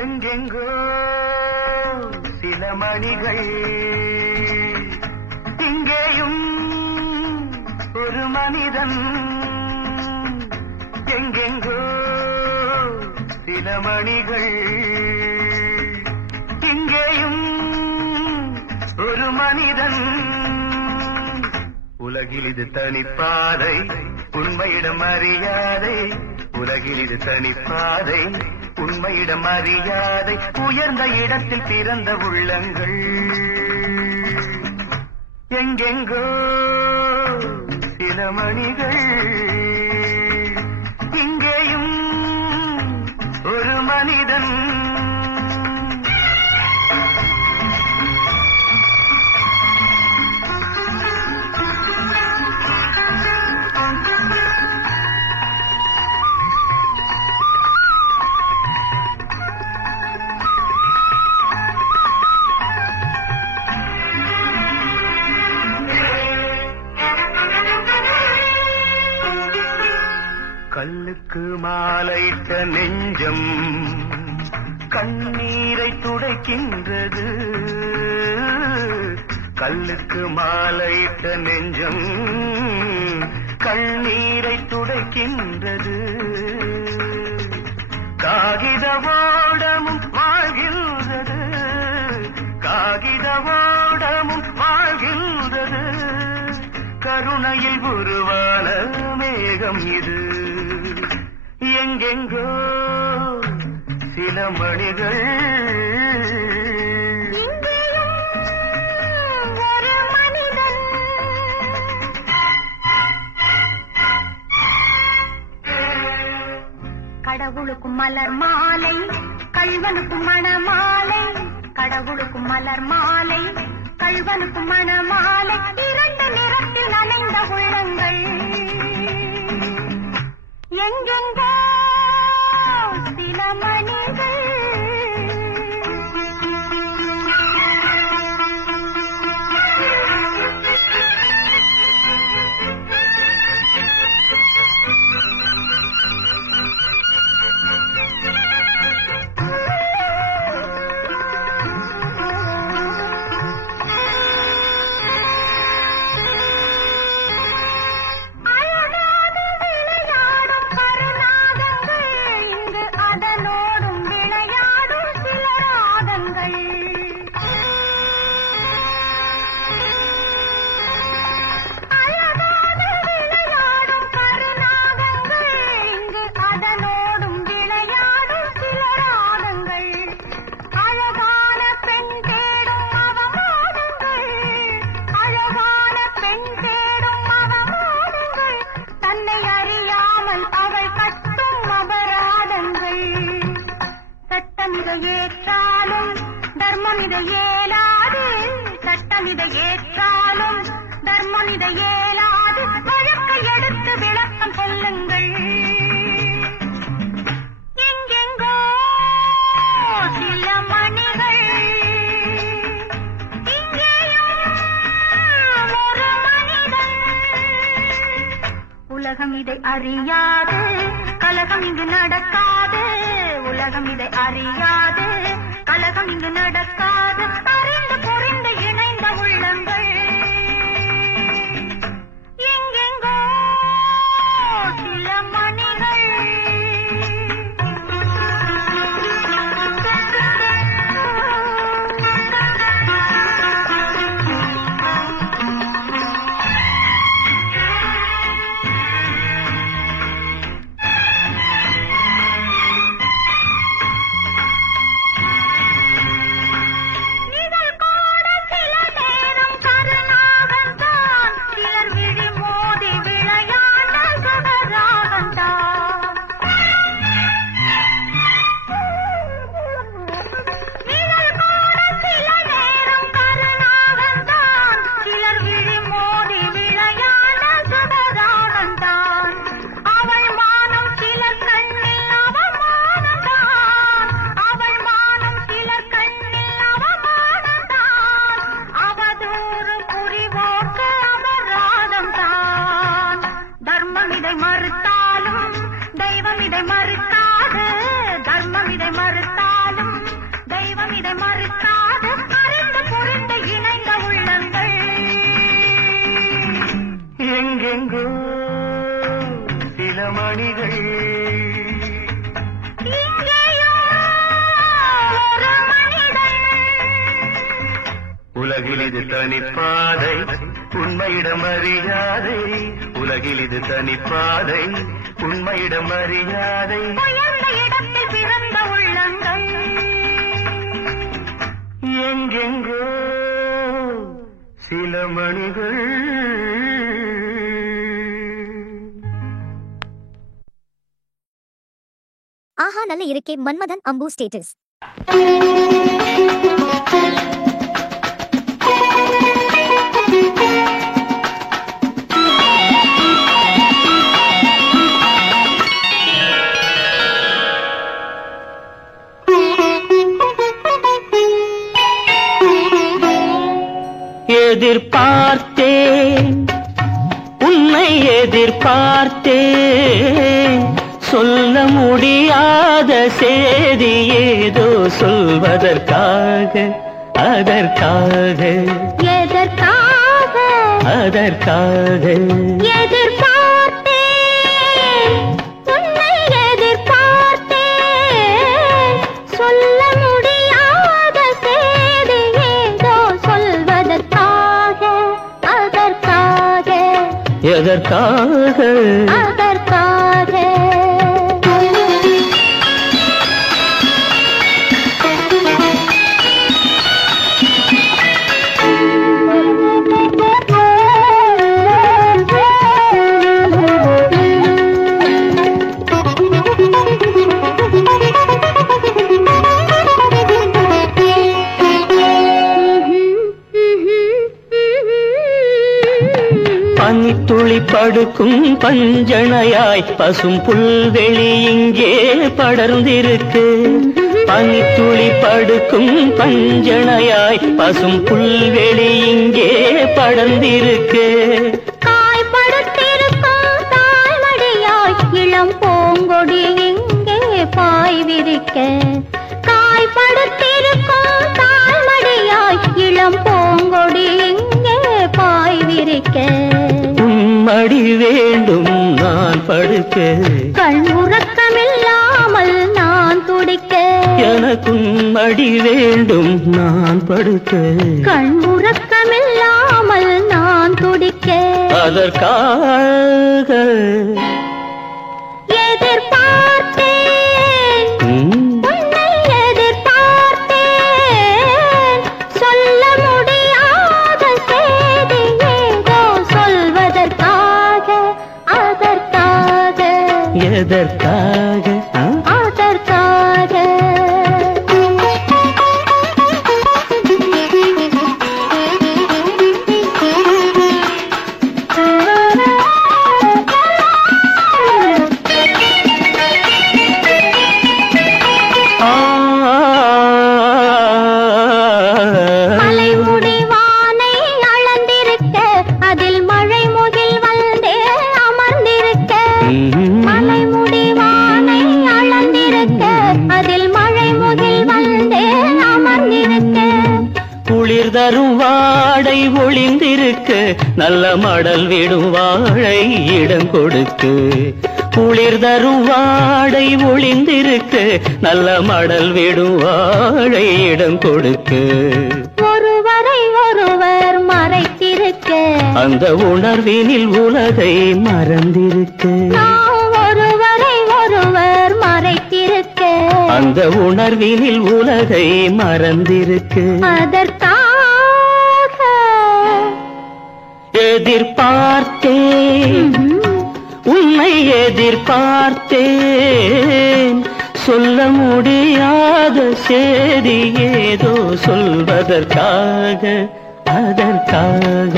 எங்கெங்கோ சில மணிகள், இங்கேயும் ஒரு மனிதன். எங்கெங்கோ சில மணிகள், இங்கேயும் ஒரு மனிதன். உலகில் இது தனிப்பாதை, உண்மையிடம் அறியாதை. உலகில் இது தனிப்பாதை, உண்மையிடம் அறியாதை. உயர்ந்த இடத்தில் பிறந்த உள்ளங்கள் எங்கெங்கோ சில மணிகள், இங்கேயும் ஒரு மனிதன். கல்லுக்கு மாலையிட்ட நெஞ்சம் கண்ணீரை துடைக்கின்றது. கல்லுக்கு மாலையிட்ட நெஞ்சம் கண்ணீரை துடைக்கின்றது. காகித ஓடமும் வாழ்கின்றது, காகித ஓடமும் வாழ்கின்றது. கருணையில் உருவான மேகம் இது. எங்கெங்கோ சில மணிகள், ஒரு மனிதன். கடவுளுக்கும் மலர் மாலை, கள்வனுக்கும் மணமாலை. கடவுளுக்கும் மலர் மாலை, கள்வனுக்கும் மணமாலை. இரண்டு நிறத்தில் நனைந்த உள்ளங்கள் எங்கெங்கோ சில மணிகள். ஏற்றாலும் தர்மம் இதை ஏலாது, சட்டம் இதை ஏற்றாலும் தர்மம் இதை ஏலாது. வழக்கை எடுத்து விளக்கம் சொல்லுங்கள். எங்கெங்கோ சில மணிகள், இங்கேயும் ஒரு மனிதன். உலகம் இதை அறியாது, கலகம் இங்கு நடக்காது. உலகம் இதை அறியாது, கலகம் இங்கு நடக்காது. அறிந்து புரிந்து இணைந்த உள்ளங்கள் எங்கெங்கோ சில மணிகள். நிழல் கூட இதை மறுக்காது அறிந்து புரிந்து இணைந்த உள்ளங்கள் எங்கெங்கோ சில மணிகள் இங்கேயோ ஒரு மனிதன் உலகில் இது தனிப்பாதை உண்மையிடம் அறியாதை உலகில் இது தனிப்பாதை உண்மையிடம் அறியாதை உயர்ந்த இடத்தில் பிறந்த உள்ளங்கள் எங்கெங்கோ சில மணிகள் ஆஹா நல்ல இருக்கே மன்மதன் அம்பு ஸ்டேட்டஸ். எதிர்பார்த்தேன் உன்னை எதிர்பார்த்தேன் சொல்ல முடியாத செய்தி ஏதோ சொல்வதற்காக அதற்காக எதற்காக அதற்காக எதிர்பார்த்தேன் உன்னை எதிர்பார்த்தேன் சொல்ல முடியாத செய்தி ஏதோ சொல்வதற்காக அதற்காக எதற்காக அதற்காக பனித்துளி படுக்கும் பஞ்சணையாய் பசும் புல்வெளி இங்கே படர்ந்திருக்கு பனித்துளி படுக்கும் பஞ்சணையாய் பசும் புல்வெளி இங்கே படர்ந்திருக்கு காய்படுத்திருக்கும் தாய்மடியாய் இளம் பூங்கொடி இங்கே பாய் விரிக்க காய்படுத்திருக்கும் தாய்மடியாய் இளம் பூங்கொடி இங்கே பாய் விரிக்க மடி வேண்டும் நான் படுக்க கண் உறக்கமில்லாமல் நான் துடிக்க எனக்கும் மடி வேண்டும் நான் படுக்க கண் உறக்கமில்லாமல் நான் துடிக்க அதற்காக எதிர்பார்த்தேன் உன்னை எதிர்பார்த்தேன் சொல்ல முடியாத செய்தி ஏதோ சொல்வதற்காக அதற்காக எதற்காக அதற்காக மலைமுடி வானை அளந்திருக்க அதில் மழை முகில் வந்தே அமர்ந்திருக்க மலைமுடி வானை அளந்திருக்க அதில் மழை முகில் வந்தே அமர்ந்திருக்க குளிர் தரும் வாடை ஒளிந்திருக்கு நல்ல மடல் விடும் வாழை இடம் கொடுக்கு குளிர் தரும் வாடை ஒளிந்திருக்கு நல்ல மடல் விடும் வாழை இடம் கொடுக்கு ஒருவரை ஒருவர் மறைத்திருக்க அந்த உணர்வினில் உலகை மறந்திருக்கு நாம் ஒருவரை ஒருவர் மறைத்திருக்க அந்த உணர்வினில் உலகை மறந்திருக்கு அதற்காக எதிர்பார்த்தேன் உன்னை எதிர்பார்த்தேன் சொல்ல முடியாத செய்தி ஏதோ சொல்வதற்காக அதற்காக